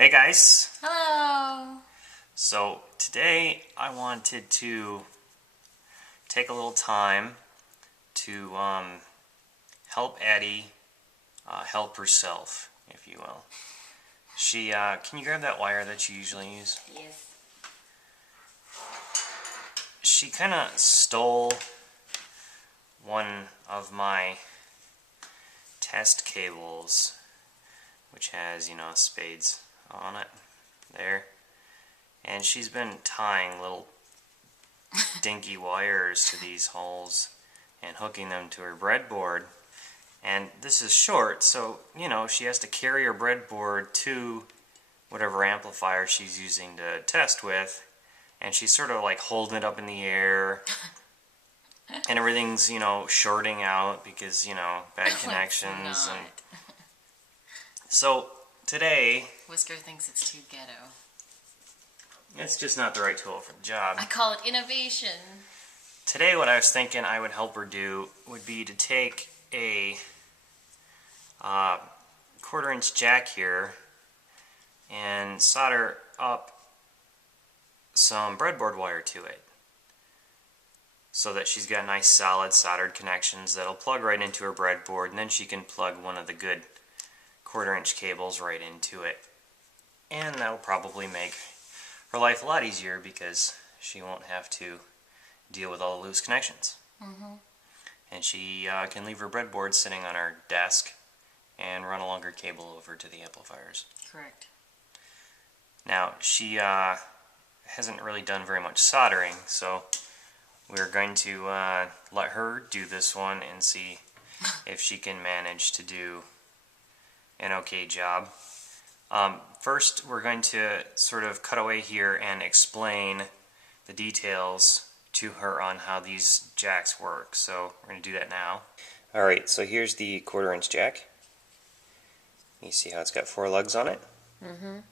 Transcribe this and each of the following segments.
Hey guys! Hello! So today I wanted to take a little time to help Atdiy help herself, if you will. Can you grab that wire that you usually use? Yes. She kind of stole one of my test cables, which has, spades on it there. And she's been tying little dinky wires to these holes and hooking them to her breadboard. And this is short, so, she has to carry her breadboard to whatever amplifier she's using to test with. And she's sort of like holding it up in the air. And everything's, shorting out because, bad connections. And so today, Whisker thinks it's too ghetto. it's just not the right tool for the job. I call it innovation. Today what I was thinking I would help her do would be to take a 1/4-inch jack here and solder up some breadboard wire to it so that she's got nice solid soldered connections that'll plug right into her breadboard, and then she can plug one of the good 1/4-inch cables right into it, and that'll probably make her life a lot easier because she won't have to deal with all the loose connections. And she can leave her breadboard sitting on her desk and run a longer cable over to the amplifiers. Correct. Now, she hasn't really done very much soldering, so we're going to let her do this one and see if she can manage to do an okay job. First, we're going to sort of cut away here and explain the details to her on how these jacks work. So we're going to do that now. Alright, so here's the 1/4-inch jack. You see how it's got 4 lugs on it? How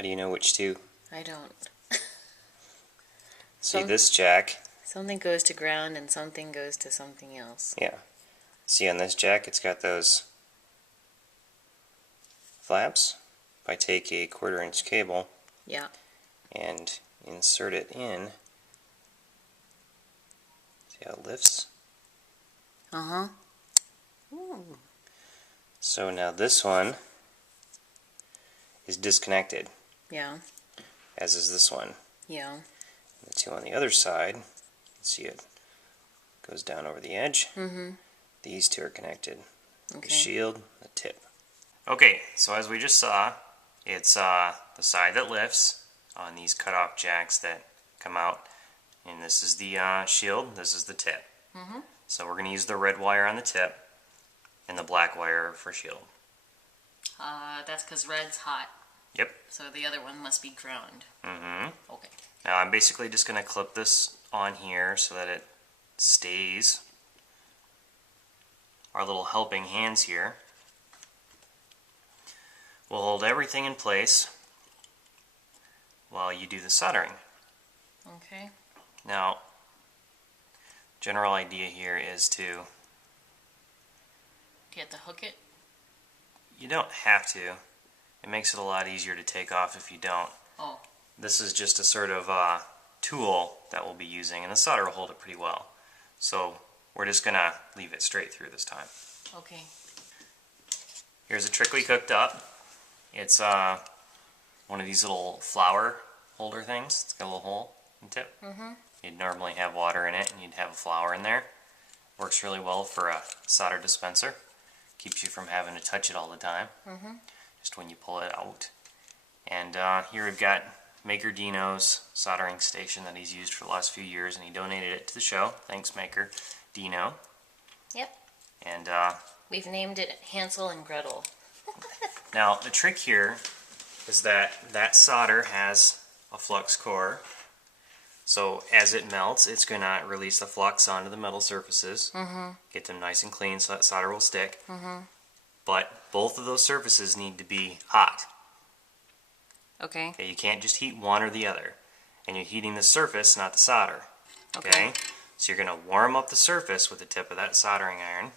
do you know which two? I don't. See, this jack... Something goes to ground and something goes to something else. Yeah. See, on this jack, it's got those flaps. If I take a 1/4-inch cable and insert it in, see how it lifts? Ooh. So now this one is disconnected, Yeah. as is this one. Yeah. The two on the other side, you can see it goes down over the edge. These two are connected. Okay. The shield, the tip. Okay, so as we just saw, it's the side that lifts on these cutoff jacks that come out. And this is the shield, this is the tip. So we're going to use the red wire on the tip and the black wire for shield. That's because red's hot. Yep. So the other one must be ground. Okay. Now I'm basically just going to clip this on here so that it stays. Our little helping hands here will hold everything in place while you do the soldering. Okay. Now, general idea here is to... Do you have to hook it? You don't have to. It makes it a lot easier to take off if you don't. Oh. This is just a sort of tool that we'll be using, and the solder will hold it pretty well. So we're just going to leave it straight through this time. Okay. Here's a trick we cooked up. It's one of these little flower holder things. It's got a little hole in the tip. You'd normally have water in it, and you'd have a flower in there. Works really well for a solder dispenser. Keeps you from having to touch it all the time. Just when you pull it out. And here we've got Maker Dino's soldering station that he's used for the last few years, and he donated it to the show. Thanks, Maker Dino. Yep. And We've named it Hansel and Gretel. now the trick here is that solder has a flux core. So as it melts, it's going to release the flux onto the metal surfaces, get them nice and clean so that solder will stick. But both of those surfaces need to be hot. Okay. You can't just heat one or the other. And you're heating the surface, not the solder. Okay? So you're going to warm up the surface with the tip of that soldering iron.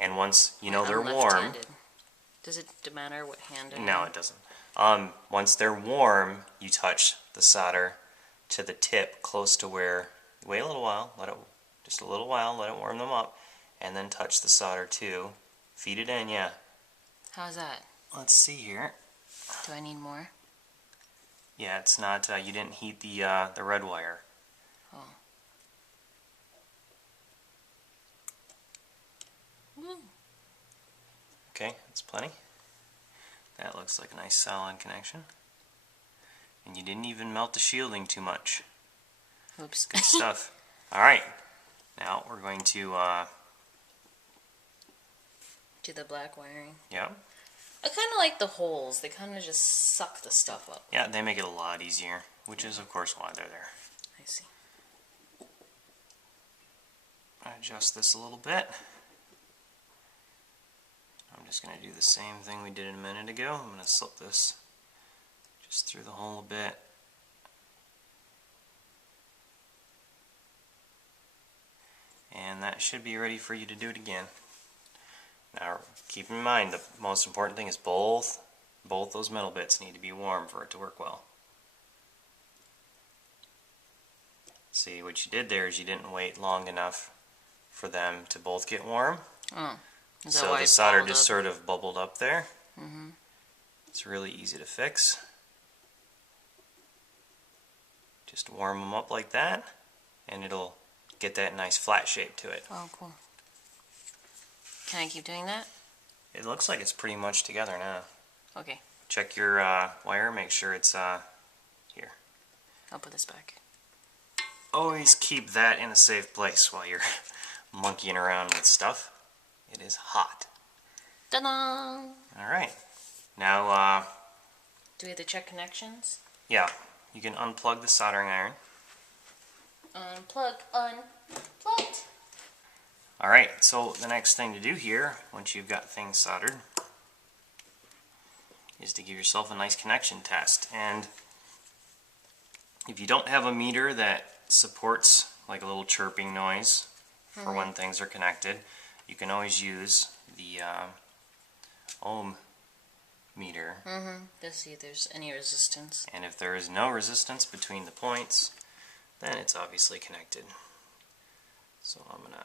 And once you know they're warm, Does it matter what hand I No, it doesn't. Once they're warm, you touch the solder to the tip close to where, wait a little while, just a little while, let it warm them up, and then touch the solder too. Feed it in, yeah. How's that? Let's see here. Do I need more? Yeah, it's not, you didn't heat the red wire. Oh. Woo. Okay, that's plenty. That looks like a nice solid connection. And you didn't even melt the shielding too much. Oops. Good stuff. Alright, now we're going to, Do the black wiring. yeah. I kind of like the holes. They kind of just suck the stuff up. Yeah, they make it a lot easier, which is of course why they're there. I see. Adjust this a little bit. I'm just going to do the same thing we did a minute ago. I'm going to slip this just through the hole a bit. And that should be ready for you to do it again. Now keep in mind the most important thing is both those metal bits need to be warm for it to work well. See, what you did there is you didn't wait long enough for them to both get warm. Oh. Is that So why the it solder balled just up? sort of bubbled up there. Mm-hmm. It's really easy to fix. Just warm them up like that, and it'll get that nice flat shape to it. Oh, cool. Can I keep doing that? It looks like it's pretty much together now. Okay. Check your wire, make sure it's here. I'll put this back. Always keep that in a safe place while you're monkeying around with stuff. It is hot. Ta-da! Alright, now Do we have to check connections? yeah, you can unplug the soldering iron. Unplugged. Alright, so the next thing to do here, once you've got things soldered, is to give yourself a nice connection test. And if you don't have a meter that supports like a little chirping noise for when things are connected, you can always use the ohm meter. To see if there's any resistance. And if there is no resistance between the points, then it's obviously connected. So I'm going to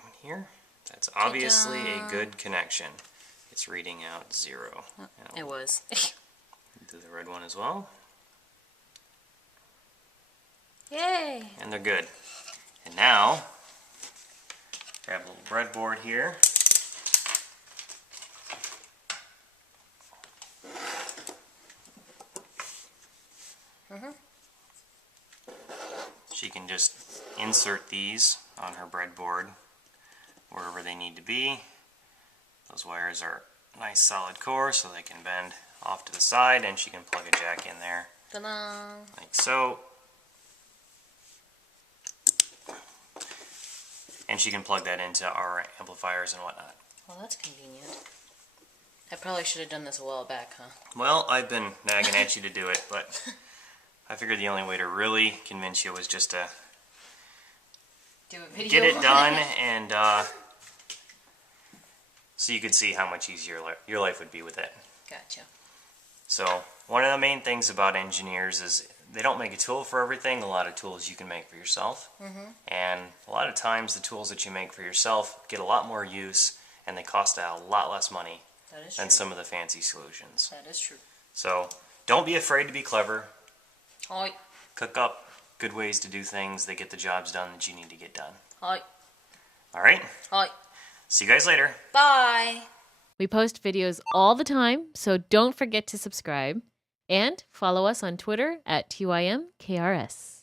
come in here. That's obviously a good connection. It's reading out 0. It was. Do the red one as well. Yay! And they're good. And now, grab a little breadboard here. She can just insert these on her breadboard wherever they need to be. Those wires are nice solid core so they can bend off to the side, and she can plug a jack in there Ta-da! like so. And she can plug that into our amplifiers and whatnot. Well, that's convenient. I probably should have done this a while back, huh? Well, I've been nagging at you to do it, but I figured the only way to really convince you was just to Do a video. get it done, and so you could see how much easier your life would be with it. Gotcha. So one of the main things about engineers is they don't make a tool for everything. A lot of tools you can make for yourself. And a lot of times the tools that you make for yourself get a lot more use, and they cost a lot less money That is than true. some of the fancy solutions. That is true. So don't be afraid to be clever. Hi. Cook up good ways to do things that get the jobs done that you need to get done. Hi. Alright? Hi. See you guys later. Bye. We post videos all the time, so don't forget to subscribe and follow us on Twitter at TYMKRS.